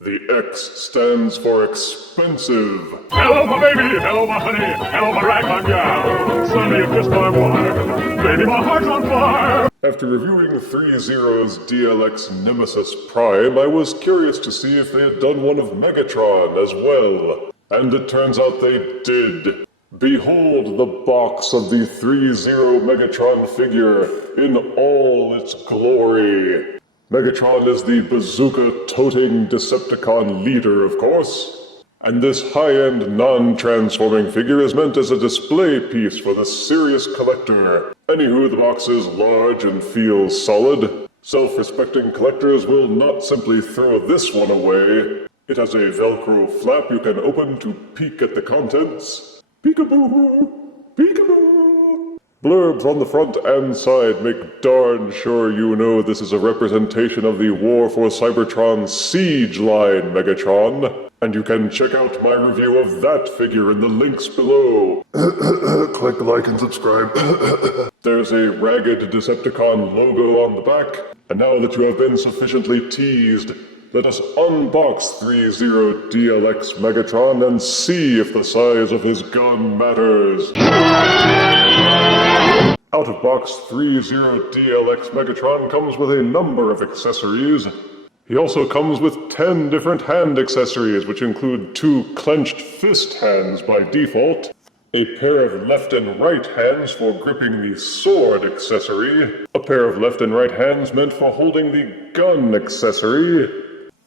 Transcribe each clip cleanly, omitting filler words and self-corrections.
The X stands for expensive. Hello, my baby. Hello, my honey. Hello, my ragtime gal. Sonny, you kissed my wife. Baby, my heart's on fire. After reviewing ThreeZero's DLX Nemesis Prime, I was curious to see if they had done one of Megatron as well. And it turns out they did. Behold the box of the ThreeZero Megatron figure in all its glory. Megatron is the bazooka-toting Decepticon leader, of course. And this high-end, non-transforming figure is meant as a display piece for the serious collector. Anywho, the box is large and feels solid. Self-respecting collectors will not simply throw this one away. It has a Velcro flap you can open to peek at the contents. Peekaboo! Peekaboo! Blurbs on the front and side make darn sure you know this is a representation of the War for Cybertron Siege line Megatron. And you can check out my review of that figure in the links below. Click like and subscribe. There's a ragged Decepticon logo on the back. And now that you have been sufficiently teased, let us unbox ThreeZero DLX Megatron and see if the size of his gun matters. Out of box, ThreeZero DLX Megatron comes with a number of accessories. He also comes with 10 different hand accessories, which include 2 clenched fist hands by default, a pair of left and right hands for gripping the sword accessory, a pair of left and right hands meant for holding the gun accessory,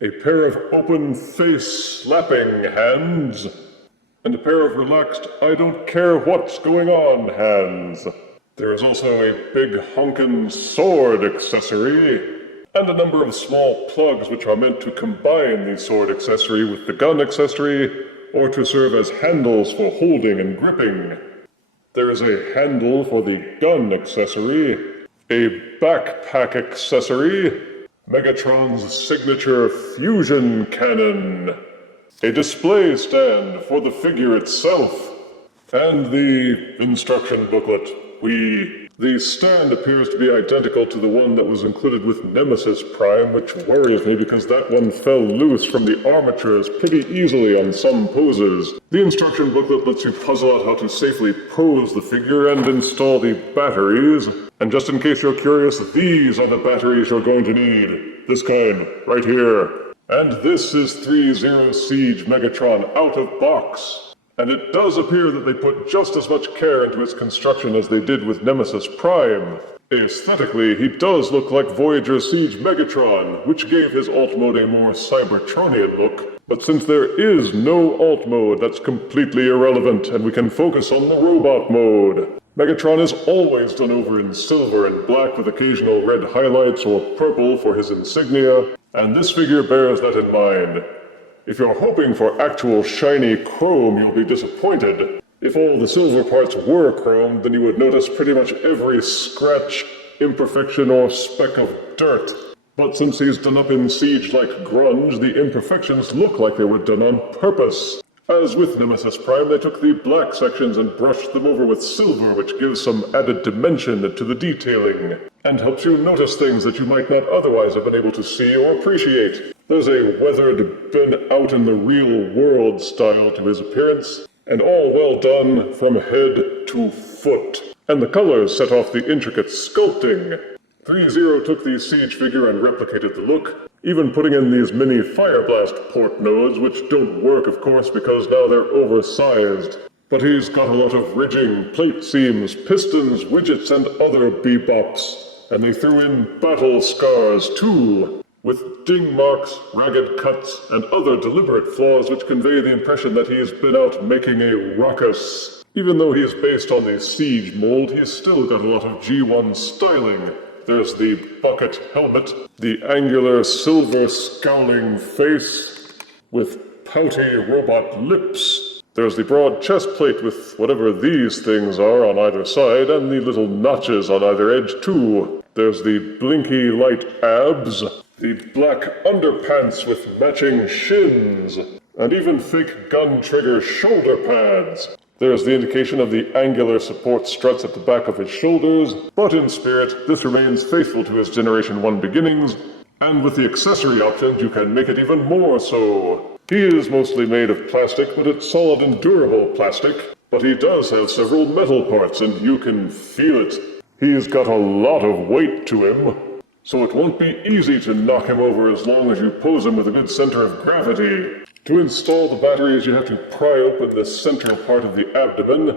a pair of open face slapping hands, and a pair of relaxed I don't care what's going on hands. There is also a big honkin' sword accessory, and a number of small plugs which are meant to combine the sword accessory with the gun accessory, or to serve as handles for holding and gripping. There is a handle for the gun accessory, a backpack accessory, Megatron's signature fusion cannon, a display stand for the figure itself, and the instruction booklet. The stand appears to be identical to the one that was included with Nemesis Prime, which worries me because that one fell loose from the armatures pretty easily on some poses. The instruction booklet lets you puzzle out how to safely pose the figure and install the batteries. And just in case you're curious, these are the batteries you're going to need. This kind, right here. And this is ThreeZero Siege Megatron out of box. And it does appear that they put just as much care into its construction as they did with Nemesis Prime. Aesthetically, he does look like Voyager Siege Megatron, which gave his alt mode a more Cybertronian look. But since there is no alt mode, that's completely irrelevant, and we can focus on the robot mode. Megatron is always done over in silver and black with occasional red highlights or purple for his insignia, and this figure bears that in mind. If you're hoping for actual shiny chrome, you'll be disappointed. If all the silver parts were chrome, then you would notice pretty much every scratch, imperfection, or speck of dirt. But since he's done up in siege-like grunge, the imperfections look like they were done on purpose. As with Nemesis Prime, they took the black sections and brushed them over with silver, which gives some added dimension to the detailing, and helps you notice things that you might not otherwise have been able to see or appreciate. There's a weathered, been out in the real world style to his appearance, and all well done from head to foot. And the colors set off the intricate sculpting. ThreeZero took the Siege figure and replicated the look, even putting in these mini Fireblast port nodes, which don't work, of course, because now they're oversized. But he's got a lot of ridging, plate seams, pistons, widgets, and other bebops. And they threw in battle scars, too, with ding marks, ragged cuts, and other deliberate flaws which convey the impression that he's been out making a ruckus. Even though he's based on the Siege mold, he's still got a lot of G1 styling. There's the bucket helmet, the angular silver scowling face with pouty robot lips. There's the broad chest plate with whatever these things are on either side, and the little notches on either edge too. There's the blinky light abs, the black underpants with matching shins, and even fake gun trigger shoulder pads. There's the indication of the angular support struts at the back of his shoulders, but in spirit, this remains faithful to his Generation 1 beginnings, And with the accessory options, you can make it even more so. He is mostly made of plastic, but it's solid and durable plastic. But he does have several metal parts, and you can feel it. He's got a lot of weight to him, so it won't be easy to knock him over as long as you pose him with a good center of gravity. To install the batteries, you have to pry open the central part of the abdomen,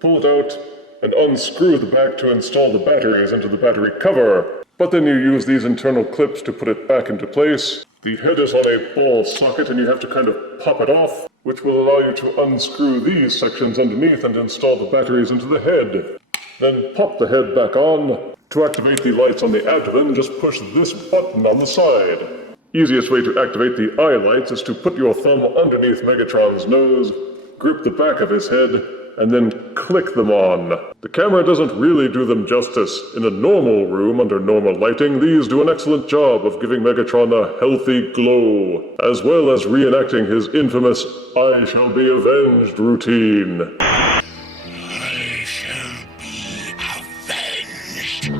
pull it out, and unscrew the back to install the batteries into the battery cover. But then you use these internal clips to put it back into place. The head is on a ball socket and you have to kind of pop it off, which will allow you to unscrew these sections underneath and install the batteries into the head. Then pop the head back on. To activate the lights on the abdomen, just push this button on the side. Easiest way to activate the eye lights is to put your thumb underneath Megatron's nose, grip the back of his head, and then click them on. The camera doesn't really do them justice. In a normal room under normal lighting, these do an excellent job of giving Megatron a healthy glow, as well as reenacting his infamous "I shall be avenged" routine. I shall be avenged.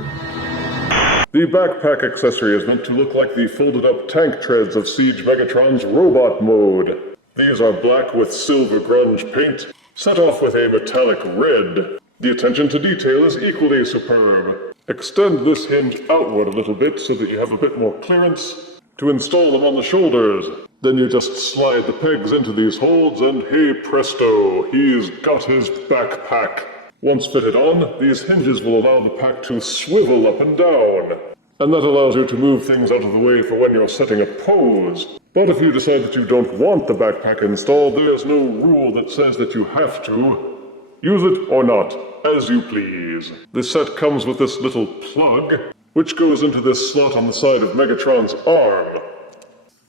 The backpack accessory is meant to look like the folded-up tank treads of Siege Megatron's robot mode. These are black with silver grunge paint, set off with a metallic red. The attention to detail is equally superb. Extend this hinge outward a little bit so that you have a bit more clearance to install them on the shoulders. Then you just slide the pegs into these holds and hey presto, he's got his backpack. Once fitted on, these hinges will allow the pack to swivel up and down. And that allows you to move things out of the way for when you're setting a pose. But if you decide that you don't want the backpack installed, there's no rule that says that you have to. Use it or not, as you please. This set comes with this little plug, which goes into this slot on the side of Megatron's arm.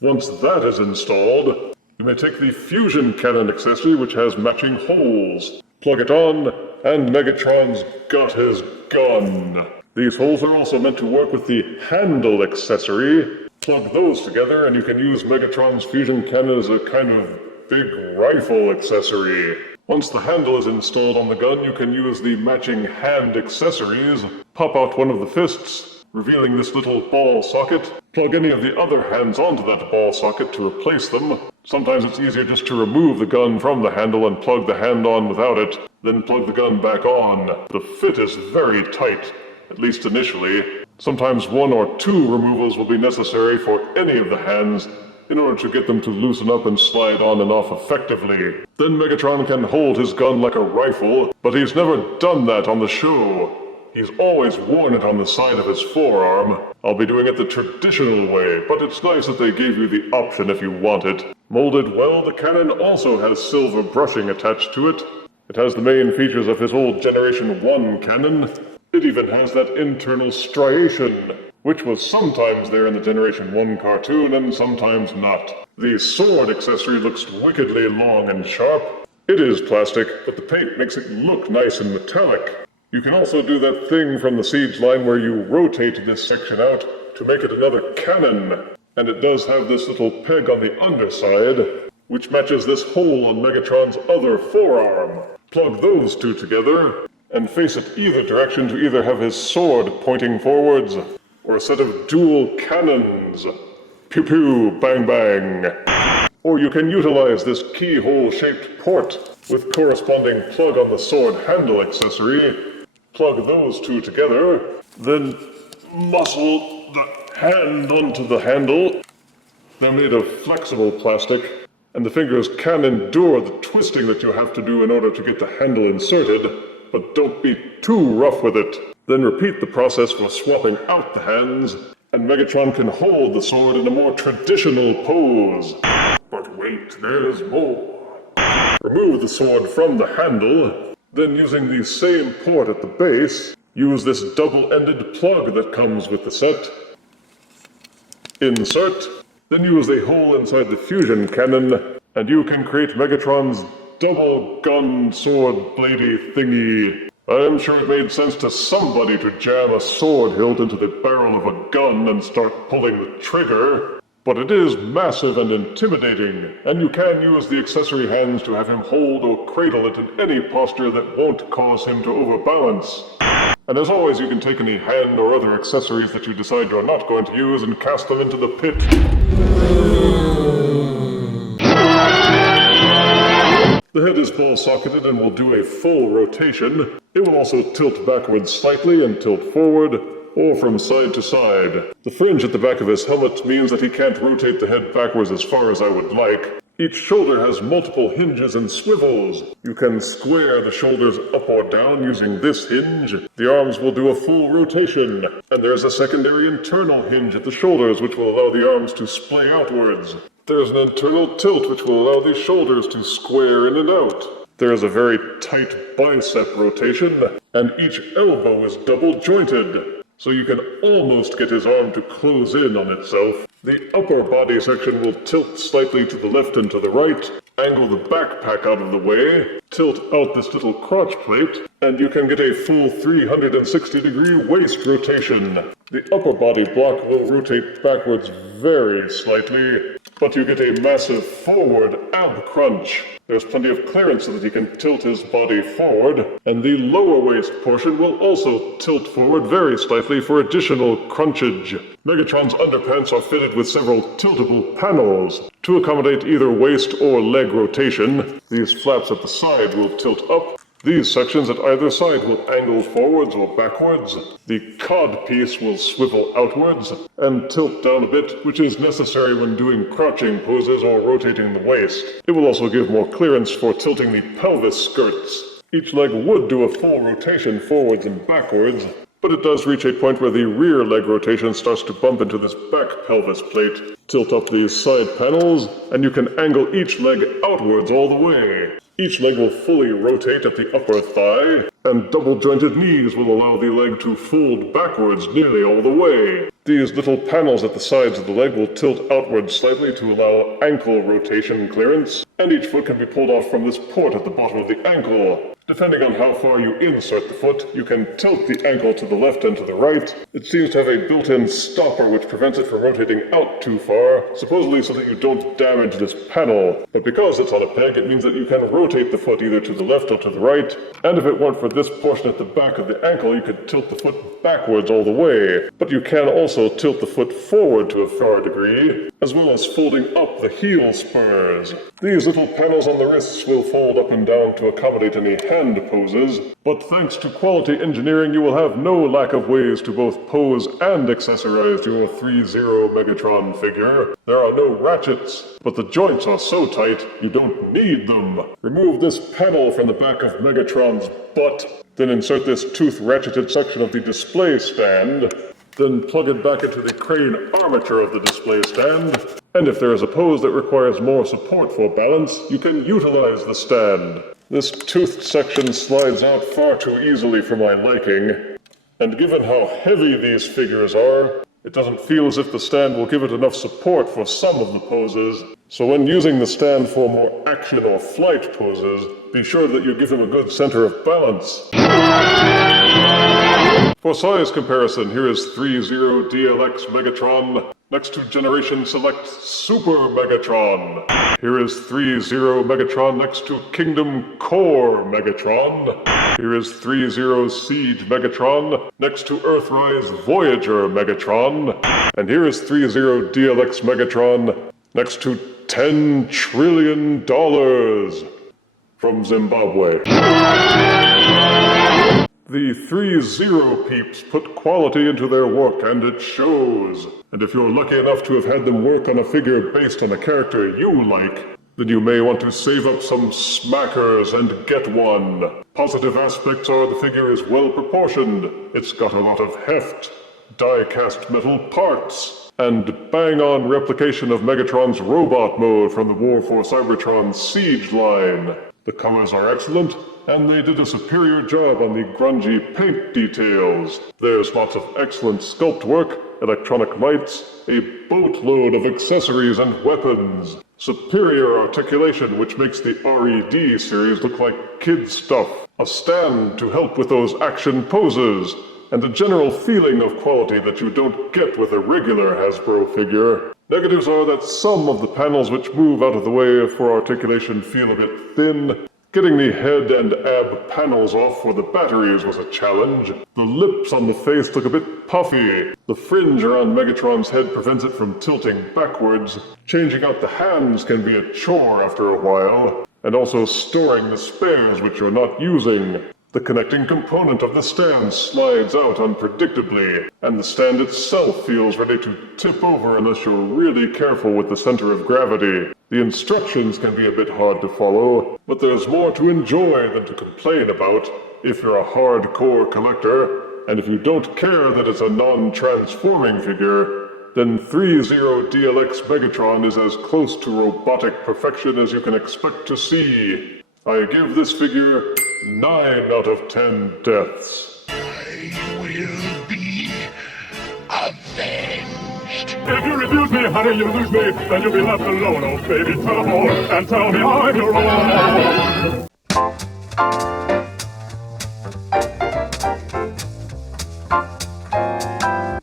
Once that is installed, you may take the fusion cannon accessory, which has matching holes. Plug it on, and Megatron's got his gun. These holes are also meant to work with the handle accessory. Plug those together and you can use Megatron's fusion cannon as a kind of big rifle accessory. Once the handle is installed on the gun, you can use the matching hand accessories. Pop out one of the fists, revealing this little ball socket. Plug any of the other hands onto that ball socket to replace them. Sometimes it's easier just to remove the gun from the handle and plug the hand on without it, then plug the gun back on. The fit is very tight. At least initially. Sometimes one or two removals will be necessary for any of the hands in order to get them to loosen up and slide on and off effectively. Then Megatron can hold his gun like a rifle, but he's never done that on the show. He's always worn it on the side of his forearm. I'll be doing it the traditional way, but it's nice that they gave you the option if you want it. Molded well, the cannon also has silver brushing attached to it. It has the main features of his old Generation 1 cannon. It even has that internal striation, which was sometimes there in the Generation 1 cartoon and sometimes not. The sword accessory looks wickedly long and sharp. It is plastic, but the paint makes it look nice and metallic. You can also do that thing from the Siege line where you rotate this section out to make it another cannon. And it does have this little peg on the underside, which matches this hole on Megatron's other forearm. Plug those two together, and face it either direction to either have his sword pointing forwards, or a set of dual cannons. Pew pew, bang bang. Or you can utilize this keyhole-shaped port with corresponding plug on the sword handle accessory. Plug those two together, then muscle the hand onto the handle. They're made of flexible plastic, and the fingers can endure the twisting that you have to do in order to get the handle inserted. But don't be too rough with it. Then repeat the process for swapping out the hands, and Megatron can hold the sword in a more traditional pose. But wait, there's more. Remove the sword from the handle, then using the same port at the base, use this double-ended plug that comes with the set. Insert, then use the hole inside the fusion cannon, and you can create Megatron's double gun sword bladey thingy. I'm sure it made sense to somebody to jam a sword hilt into the barrel of a gun and start pulling the trigger. But it is massive and intimidating, and you can use the accessory hands to have him hold or cradle it in any posture that won't cause him to overbalance. And as always, you can take any hand or other accessories that you decide you're not going to use and cast them into the pit. The head is ball-socketed and will do a full rotation. It will also tilt backwards slightly and tilt forward, or from side to side. The fringe at the back of his helmet means that he can't rotate the head backwards as far as I would like. Each shoulder has multiple hinges and swivels. You can square the shoulders up or down using this hinge. The arms will do a full rotation. And there's a secondary internal hinge at the shoulders which will allow the arms to splay outwards. There's an internal tilt which will allow the shoulders to square in and out. There is a very tight bicep rotation, and each elbow is double jointed, so you can almost get his arm to close in on itself. The upper body section will tilt slightly to the left and to the right, angle the backpack out of the way, tilt out this little crotch plate, and you can get a full 360-degree waist rotation. The upper body block will rotate backwards very slightly, but you get a massive forward ab crunch. There's plenty of clearance so that he can tilt his body forward, and the lower waist portion will also tilt forward very slightly for additional crunchage. Megatron's underpants are fitted with several tiltable panels to accommodate either waist or leg rotation. These flaps at the side will tilt up. These sections at either side will angle forwards or backwards. The cod piece will swivel outwards and tilt down a bit, which is necessary when doing crouching poses or rotating the waist. It will also give more clearance for tilting the pelvis skirts. Each leg would do a full rotation forwards and backwards, but it does reach a point where the rear leg rotation starts to bump into this back pelvis plate. Tilt up these side panels, and you can angle each leg outwards all the way. Each leg will fully rotate at the upper thigh, and double-jointed knees will allow the leg to fold backwards nearly all the way. These little panels at the sides of the leg will tilt outward slightly to allow ankle rotation clearance, and each foot can be pulled off from this port at the bottom of the ankle. Depending on how far you insert the foot, you can tilt the ankle to the left and to the right. It seems to have a built-in stopper which prevents it from rotating out too far, supposedly so that you don't damage this panel. But because it's on a peg, it means that you can rotate the foot either to the left or to the right, and if it weren't for this portion at the back of the ankle, you could tilt the foot backwards all the way. But you can also tilt the foot forward to a far degree, as well as folding up the heel spurs. These little panels on the wrists will fold up and down to accommodate any hand poses, but thanks to quality engineering, you will have no lack of ways to both pose and accessorize your ThreeZero Megatron figure. There are no ratchets, but the joints are so tight, you don't need them. Remove this panel from the back of Megatron's butt, then insert this tooth-ratcheted section of the display stand, then plug it back into the crane armature of the display stand, and if there is a pose that requires more support for balance, you can utilize the stand. This toothed section slides out far too easily for my liking, and given how heavy these figures are, it doesn't feel as if the stand will give it enough support for some of the poses. So when using the stand for more action or flight poses, be sure that you give him a good center of balance. For size comparison, here is ThreeZero DLX Megatron next to Generation Select Super Megatron. Here is ThreeZero Megatron next to Kingdom Core Megatron. Here is ThreeZero Siege Megatron next to Earthrise Voyager Megatron. And here is ThreeZero DLX Megatron next to $10 trillion from Zimbabwe. The ThreeZero peeps put quality into their work, and it shows. And if you're lucky enough to have had them work on a figure based on a character you like, then you may want to save up some smackers and get one. Positive aspects are the figure is well proportioned, it's got a lot of heft, die-cast metal parts, and bang-on replication of Megatron's robot mode from the War for Cybertron Siege line. The colors are excellent, and they did a superior job on the grungy paint details. There's lots of excellent sculpt work, electronic lights, a boatload of accessories and weapons, superior articulation which makes the RED series look like kid stuff, a stand to help with those action poses, and a general feeling of quality that you don't get with a regular Hasbro figure. Negatives are that some of the panels which move out of the way for articulation feel a bit thin, Getting the head and ab panels off for the batteries was a challenge. The lips on the face look a bit puffy. The fringe around Megatron's head prevents it from tilting backwards. Changing out the hands can be a chore after a while. And also storing the spares which you're not using. The connecting component of the stand slides out unpredictably, and the stand itself feels ready to tip over unless you're really careful with the center of gravity. The instructions can be a bit hard to follow, but there's more to enjoy than to complain about if you're a hardcore collector, and if you don't care that it's a non-transforming figure, then ThreeZero DLX Megatron is as close to robotic perfection as you can expect to see. I give this figure 9 out of 10 deaths. I will be avenged. If you refuse me, honey, you lose me. Then you'll be left alone, oh baby. Tell them all and tell me I'm your own.